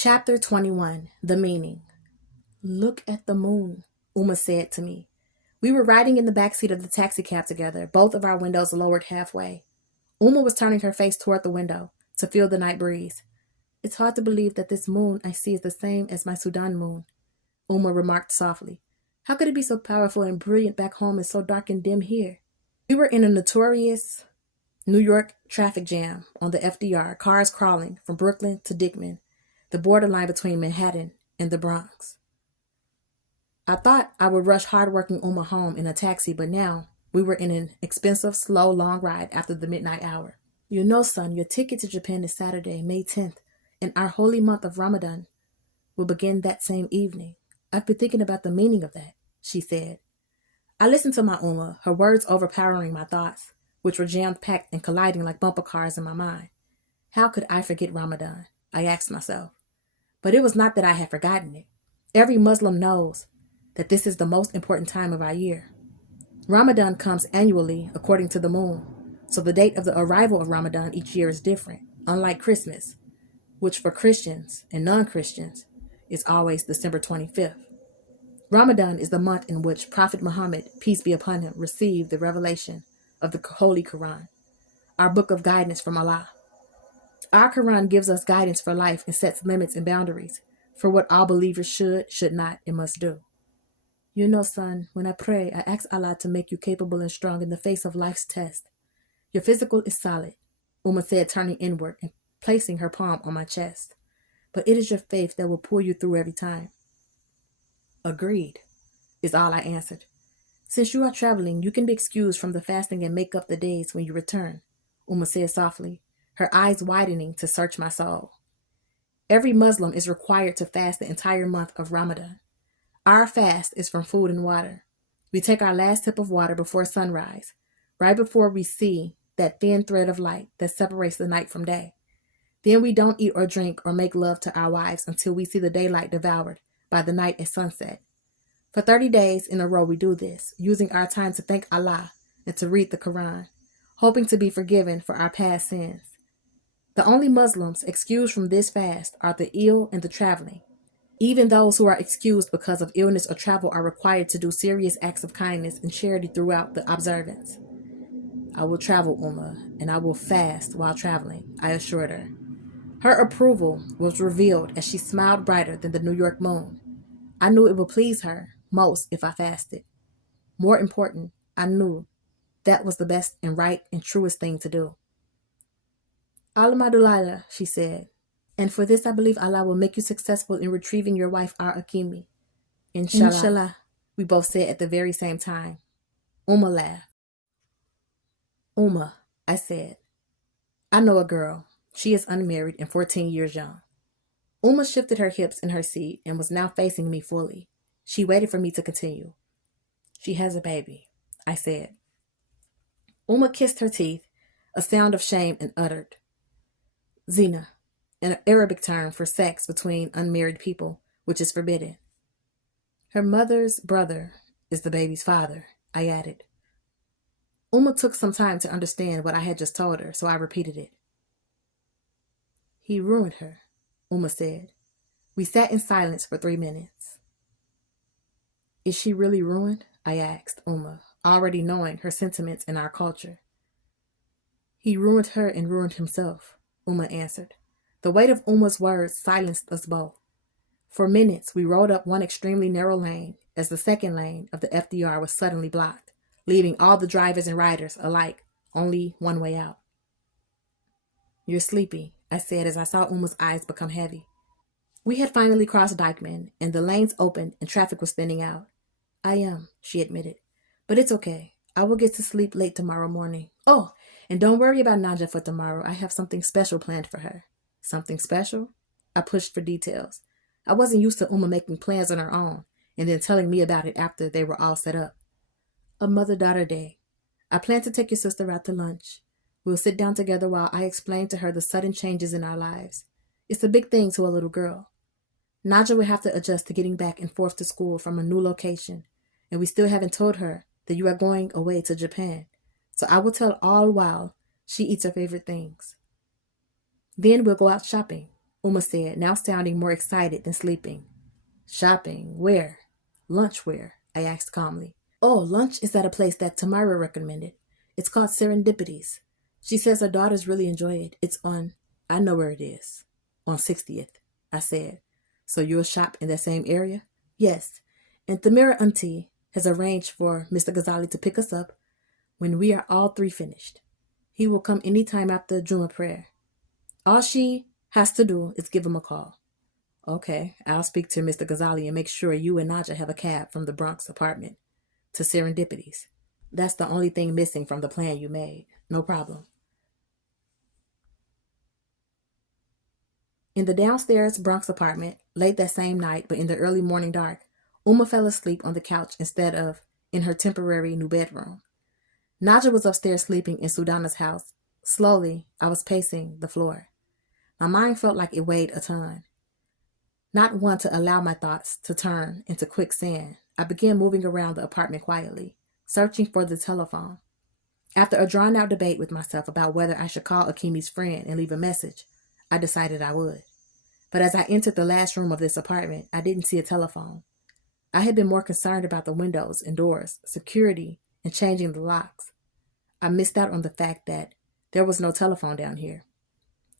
Chapter 21, The Meaning. Look at the moon, Uma said to me. We were riding in the back seat of the taxicab together, both of our windows lowered halfway. Uma was turning her face toward the window to feel the night breeze. It's hard to believe that this moon I see is the same as my Sudan moon, Uma remarked softly. How could it be so powerful and brilliant back home and so dark and dim here? We were in a notorious New York traffic jam on the FDR, cars crawling from Brooklyn to Dickman, the borderline between Manhattan and the Bronx. I thought I would rush hard-working Uma home in a taxi, but now we were in an expensive, slow, long ride after the midnight hour. You know, son, your ticket to Japan is Saturday, May 10th, and our holy month of Ramadan will begin that same evening. I've been thinking about the meaning of that, she said. I listened to my Uma, her words overpowering my thoughts, which were jam-packed and colliding like bumper cars in my mind. How could I forget Ramadan? I asked myself. But it was not that I had forgotten it. Every Muslim knows that this is the most important time of our year. Ramadan comes annually according to the moon, so the date of the arrival of Ramadan each year is different, unlike Christmas, which for Christians and non-Christians is always December 25th. Ramadan is the month in which Prophet Muhammad, peace be upon him, received the revelation of the Holy Quran, our book of guidance from Allah. Our Quran gives us guidance for life and sets limits and boundaries for what all believers should not, and must do. You know, son, when I pray, I ask Allah to make you capable and strong in the face of life's test. Your physical is solid, Uma said, turning inward and placing her palm on my chest. But it is your faith that will pull you through every time. Agreed, is all I answered. Since you are traveling, you can be excused from the fasting and make up the days when you return, Uma said softly, her eyes widening to search my soul. Every Muslim is required to fast the entire month of Ramadan. Our fast is from food and water. We take our last sip of water before sunrise, right before we see that thin thread of light that separates the night from day. Then we don't eat or drink or make love to our wives until we see the daylight devoured by the night at sunset. For 30 days in a row we do this, using our time to thank Allah and to read the Quran, hoping to be forgiven for our past sins. The only Muslims excused from this fast are the ill and the traveling. Even those who are excused because of illness or travel are required to do serious acts of kindness and charity throughout the observance. I will travel, Uma, and I will fast while traveling, I assured her. Her approval was revealed as she smiled brighter than the New York moon. I knew it would please her most if I fasted. More important, I knew that was the best and right and truest thing to do. Alhamdulillah, she said, and for this I believe Allah will make you successful in retrieving your wife, our Akimi. Inshallah, we both said at the very same time. Uma laughed. Uma, I said, I know a girl. She is unmarried and 14 years young. Uma shifted her hips in her seat and was now facing me fully. She waited for me to continue. She has a baby, I said. Uma kissed her teeth, a sound of shame, and uttered, Zina, an Arabic term for sex between unmarried people, which is forbidden. Her mother's brother is the baby's father, I added. Uma took some time to understand what I had just told her, so I repeated it. He ruined her, Uma said. We sat in silence for 3 minutes. Is she really ruined? I asked Uma, already knowing her sentiments in our culture. He ruined her and ruined himself, Uma answered. The weight of Uma's words silenced us both. For minutes, we rode up one extremely narrow lane as the second lane of the FDR was suddenly blocked, leaving all the drivers and riders alike only one way out. You're sleepy, I said as I saw Uma's eyes become heavy. We had finally crossed Dykeman, and the lanes opened and traffic was thinning out. I am, she admitted, but it's okay. I will get to sleep late tomorrow morning. Oh, and don't worry about Naja for tomorrow. I have something special planned for her. Something special? I pushed for details. I wasn't used to Uma making plans on her own and then telling me about it after they were all set up. A mother-daughter day. I plan to take your sister out to lunch. We'll sit down together while I explain to her the sudden changes in our lives. It's a big thing to a little girl. Naja will have to adjust to getting back and forth to school from a new location, and we still haven't told her that you are going away to Japan, so I will tell all while she eats her favorite things. Then we'll go out shopping, Uma said, now sounding more excited than sleeping. Shopping? Where? Lunch where? I asked calmly. Oh, lunch is at a place that Tamara recommended. It's called Serendipities. She says her daughters really enjoy it. It's on, I know where it is. On 60th, I said. So you'll shop in that same area? Yes. And Tamara Auntie has arranged for Mr. Ghazali to pick us up when we are all three finished. He will come any time after Juma prayer. All she has to do is give him a call. Okay, I'll speak to Mr. Ghazali and make sure you and Naja have a cab from the Bronx apartment to Serendipities. That's the only thing missing from the plan you made. No problem. In the downstairs Bronx apartment, late that same night, but in the early morning dark, Uma fell asleep on the couch instead of in her temporary new bedroom. Naja was upstairs sleeping in Sudana's house. Slowly, I was pacing the floor. My mind felt like it weighed a ton. Not one to allow my thoughts to turn into quicksand, I began moving around the apartment quietly, searching for the telephone. After a drawn-out debate with myself about whether I should call Akimi's friend and leave a message, I decided I would. But as I entered the last room of this apartment, I didn't see a telephone. I had been more concerned about the windows and doors, security, and changing the locks. I missed out on the fact that there was no telephone down here.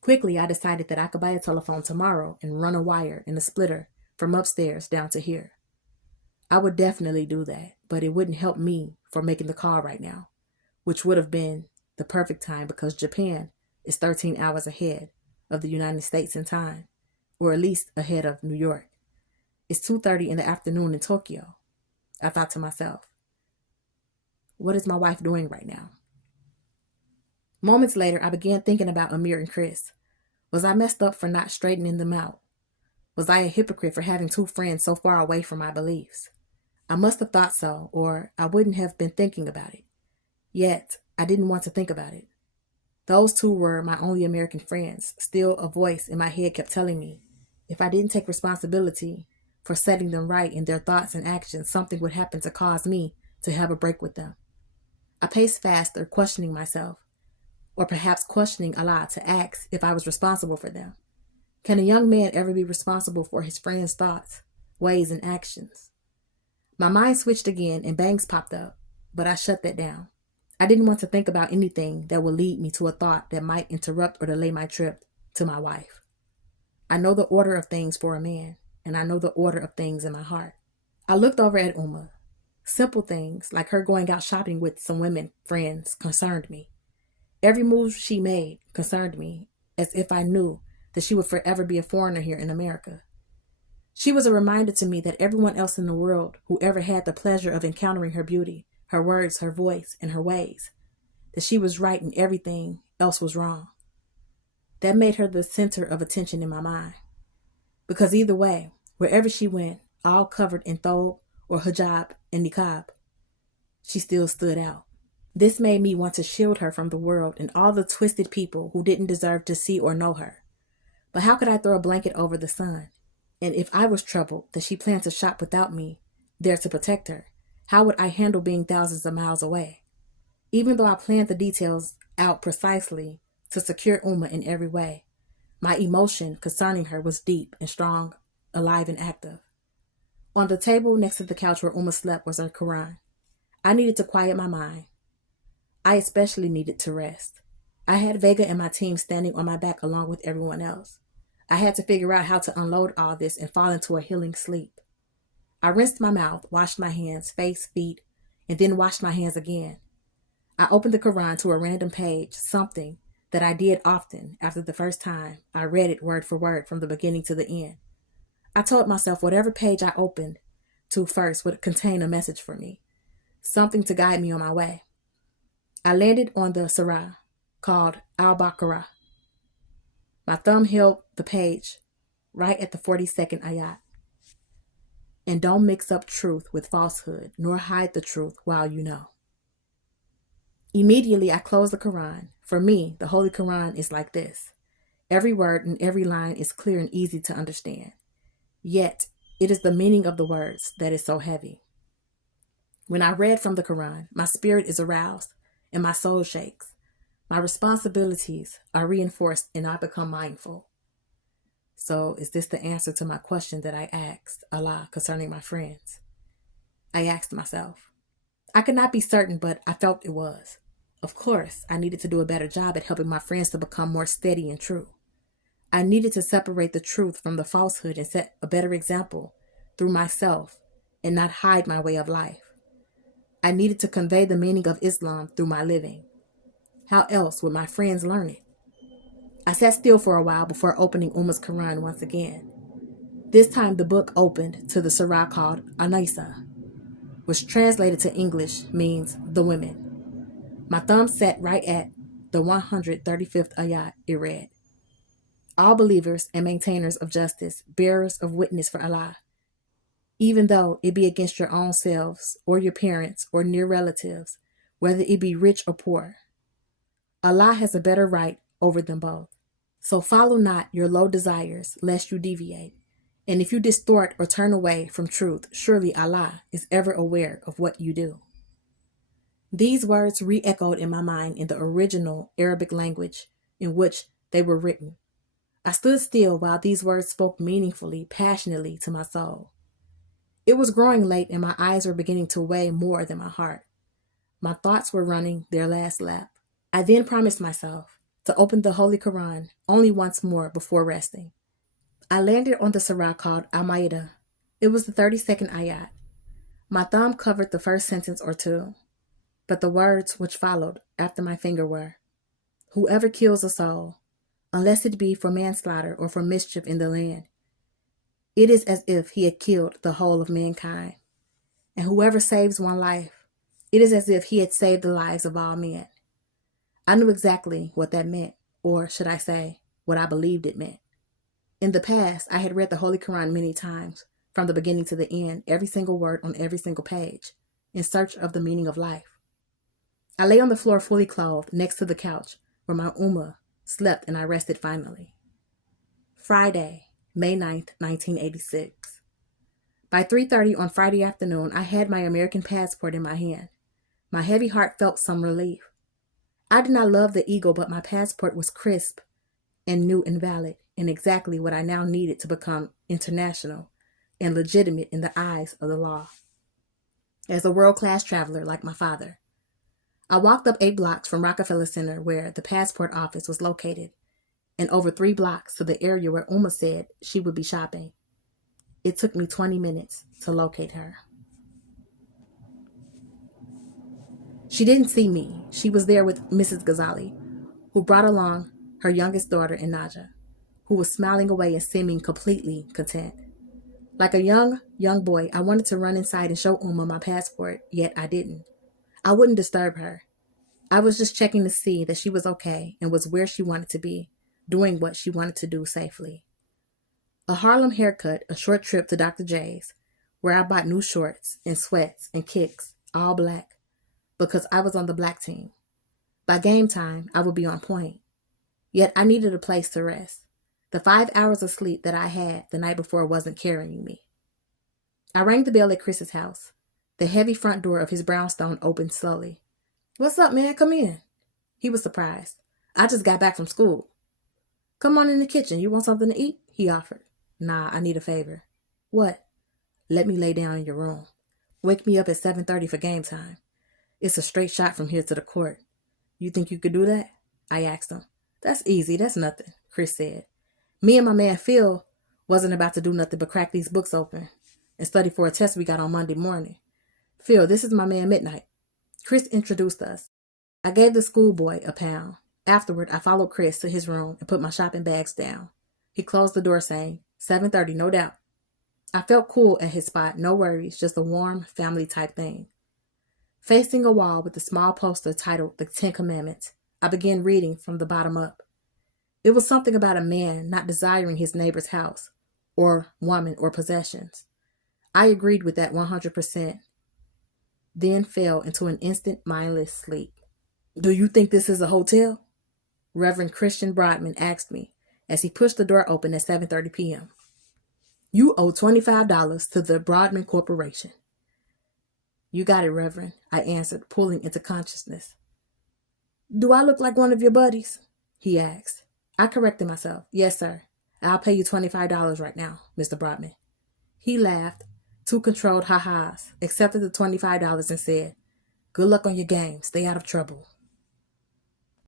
Quickly, I decided that I could buy a telephone tomorrow and run a wire in a splitter from upstairs down to here. I would definitely do that, but it wouldn't help me for making the call right now, which would have been the perfect time because Japan is 13 hours ahead of the United States in time, or at least ahead of New York. It's 2:30 in the afternoon in Tokyo. I thought to myself, what is my wife doing right now? Moments later, I began thinking about Amir and Chris. Was I messed up for not straightening them out? Was I a hypocrite for having two friends so far away from my beliefs? I must have thought so, or I wouldn't have been thinking about it. Yet, I didn't want to think about it. Those two were my only American friends. Still, a voice in my head kept telling me, if I didn't take responsibility for setting them right in their thoughts and actions, something would happen to cause me to have a break with them. I paced faster, questioning myself, or perhaps questioning Allah to ask if I was responsible for them. Can a young man ever be responsible for his friends' thoughts, ways, and actions? My mind switched again and bangs popped up, but I shut that down. I didn't want to think about anything that would lead me to a thought that might interrupt or delay my trip to my wife. I know the order of things for a man, and I know the order of things in my heart. I looked over at Uma. Simple things like her going out shopping with some women friends concerned me. Every move she made concerned me, as if I knew that she would forever be a foreigner here in America. She was a reminder to me that everyone else in the world who ever had the pleasure of encountering her beauty, her words, her voice, and her ways, that she was right and everything else was wrong. That made her the center of attention in my mind. Because either way, wherever she went, all covered in thobe or hijab and niqab, she still stood out. This made me want to shield her from the world and all the twisted people who didn't deserve to see or know her. But how could I throw a blanket over the sun? And if I was troubled that she planned to shop without me there to protect her, how would I handle being thousands of miles away? Even though I planned the details out precisely to secure Uma in every way, my emotion concerning her was deep and strong, alive and active. On the table next to the couch where Uma slept was her Quran. I needed to quiet my mind. I especially needed to rest. I had Vega and my team standing on my back along with everyone else. I had to figure out how to unload all this and fall into a healing sleep. I rinsed my mouth, washed my hands, face, feet, and then washed my hands again. I opened the Quran to a random page, something that I did often after the first time I read it word for word from the beginning to the end. I told myself whatever page I opened to first would contain a message for me, something to guide me on my way. I landed on the surah called Al-Baqarah. My thumb held the page right at the 42nd ayat. And don't mix up truth with falsehood, nor hide the truth while you know. Immediately I closed the Quran. For me, the Holy Quran is like this. Every word and every line is clear and easy to understand. Yet, it is the meaning of the words that is so heavy. When I read from the Quran, my spirit is aroused and my soul shakes. My responsibilities are reinforced and I become mindful. So is this the answer to my question that I asked Allah concerning my friends? I asked myself. I could not be certain, but I felt it was. Of course, I needed to do a better job at helping my friends to become more steady and true. I needed to separate the truth from the falsehood and set a better example through myself and not hide my way of life. I needed to convey the meaning of Islam through my living. How else would my friends learn it? I sat still for a while before opening Ummah's Quran once again. This time the book opened to the surah called Anisa, which translated to English means the women. My thumb sat right at the 135th ayat. It read, all believers and maintainers of justice, bearers of witness for Allah, even though it be against your own selves or your parents or near relatives, whether it be rich or poor. Allah has a better right over them both. So follow not your low desires, lest you deviate. And if you distort or turn away from truth, surely Allah is ever aware of what you do. These words re-echoed in my mind in the original Arabic language in which they were written. I stood still while these words spoke meaningfully, passionately to my soul. It was growing late and my eyes were beginning to weigh more than my heart. My thoughts were running their last lap. I then promised myself to open the Holy Quran only once more before resting. I landed on the surah called Al-Ma'idah. It was the 32nd ayat. My thumb covered the first sentence or two, but the words which followed after my finger were, whoever kills a soul, unless it be for manslaughter or for mischief in the land, it is as if he had killed the whole of mankind. And whoever saves one life, it is as if he had saved the lives of all men. I knew exactly what that meant, or should I say, what I believed it meant. In the past, I had read the Holy Quran many times, from the beginning to the end, every single word on every single page, in search of the meaning of life. I lay on the floor fully clothed, next to the couch, where my Ummah slept, and I rested finally. Friday, May 9th, 1986. By 3:30 on Friday afternoon, I had my American passport in my hand. My heavy heart felt some relief. I did not love the ego, but my passport was crisp and new and valid, and exactly what I now needed to become international and legitimate in the eyes of the law. As a world-class traveler like my father, I walked up 8 blocks from Rockefeller Center, where the passport office was located, and over 3 blocks to the area where Ummah said she would be shopping. It took me 20 minutes to locate her. She didn't see me. She was there with Mrs. Ghazali, who brought along her youngest daughter, Naja, who was smiling away and seeming completely content. Like a young boy, I wanted to run inside and show Ummah my passport, yet I didn't. I wouldn't disturb her. I was just checking to see that she was okay and was where she wanted to be, doing what she wanted to do safely. A Harlem haircut, a short trip to Dr. J's, where I bought new shorts and sweats and kicks, all black, because I was on the black team. By game time, I would be on point. Yet I needed a place to rest. The 5 hours of sleep that I had the night before wasn't carrying me. I rang the bell at Chris's house. The heavy front door of his brownstone opened slowly. "What's up, man? Come in." He was surprised. "I just got back from school." "Come on in the kitchen. You want something to eat?" he offered. "Nah, I need a favor." "What?" "Let me lay down in your room. Wake me up at 7:30 for game time. It's a straight shot from here to the court. You think you could do that?" I asked him. "That's easy. That's nothing," Chris said. "Me and my man Phil wasn't about to do nothing but crack these books open and study for a test we got on Monday morning. Phil, this is my man Midnight." Chris introduced us. I gave the schoolboy a pound. Afterward, I followed Chris to his room and put my shopping bags down. He closed the door saying, 7:30, no doubt. I felt cool at his spot, no worries, just a warm family type thing. Facing a wall with a small poster titled The 10 Commandments, I began reading from the bottom up. It was something about a man not desiring his neighbor's house, or woman, or possessions. I agreed with that 100%, then fell into an instant mindless sleep. "Do you think this is a hotel?" Reverend Christian Broadman asked me as he pushed the door open at 7:30 p.m. "You owe $25 to the Broadman Corporation." "You got it, Reverend," I answered, pulling into consciousness. "Do I look like one of your buddies?" he asked. I corrected myself. "Yes, sir. I'll pay you $25 right now, Mr. Broadman. He laughed, 2 controlled ha-has, accepted the $25 and said, good luck on your game. Stay out of trouble.